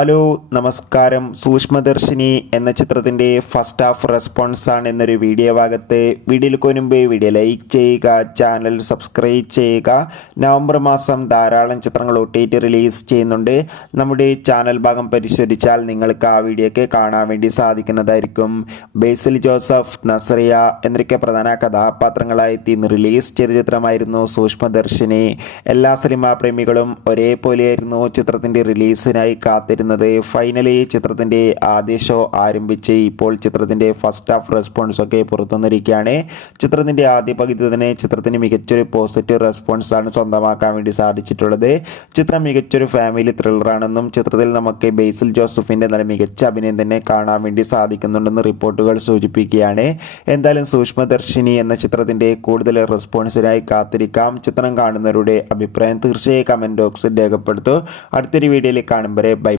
Hello നമസ്കാരം. സൂക്ഷ്മദർശിനി എന്ന ചിത്രത്തിൻ്റെ ഫസ്റ്റ് ഹാഫ് റെസ്പോൺസ് ആണ് എന്നൊരു വീഡിയോ ഭാഗത്ത്. വീഡിയോയിലേക്ക് മുൻപ് വീഡിയോ ലൈക്ക് ചെയ്യുക, ചാനൽ സബ്സ്ക്രൈബ് ചെയ്യുക. നവംബർ മാസം ധാരാളം ചിത്രങ്ങൾ OTT റിലീസ് ചെയ്യുന്നുണ്ട്. നമ്മുടെ ചാനൽ ഭാഗം പരിശോധിച്ചാൽ നിങ്ങൾക്ക് ആ വീഡിയോയ്ക്ക് കാണാൻ വേണ്ടി സാധിക്കുന്നതായിരിക്കും. ബേസിൽ ജോസഫ്, നസ്രിയ എന്നൊക്കെ പ്രധാന കഥാപാത്രങ്ങളായി ഇന്ന് റിലീസ് ചെയ്ത ചിത്രമായിരുന്നു സൂക്ഷ്മദർശിനി. എല്ലാ സിനിമാ പ്രേമികളും ഒരേപോലെയായിരുന്നു ചിത്രത്തിൻ്റെ റിലീസിനായി കാത്തിരുന്നത്. ഫൈനലി ചിത്രത്തിൻ്റെ ആദ്യ ഷോ ആരംഭിച്ച് ഇപ്പോൾ ചിത്രത്തിൻ്റെ ഫസ്റ്റ് ഹാഫ് റെസ്പോൺസ് ഒക്കെ പുറത്തുവന്നിരിക്കുകയാണ്. ചിത്രത്തിൻ്റെ ആദ്യ പകുതി തന്നെ ചിത്രത്തിന് മികച്ചൊരു പോസിറ്റീവ് റെസ്പോൺസ് ആണ് സ്വന്തമാക്കാൻ വേണ്ടി സാധിച്ചിട്ടുള്ളത്. ചിത്രം മികച്ചൊരു ഫാമിലി ത്രില്ലറാണെന്നും ചിത്രത്തിൽ നമുക്ക് ബേസിൽ ജോസഫിൻ്റെ നല്ല മികച്ച അഭിനയം തന്നെ കാണാൻ വേണ്ടി സാധിക്കുന്നുണ്ടെന്ന് റിപ്പോർട്ടുകൾ സൂചിപ്പിക്കുകയാണ്. എന്തായാലും സൂക്ഷ്മദർശിനി എന്ന ചിത്രത്തിൻ്റെ കൂടുതൽ റെസ്പോൺസിനായി കാത്തിരിക്കാം. ചിത്രം കാണുന്നവരുടെ അഭിപ്രായം തീർച്ചയായും കമൻറ്റ് ബോക്സിൽ രേഖപ്പെടുത്തൂ. അടുത്തൊരു വീഡിയോയിൽ കാണും വരെ ബൈ.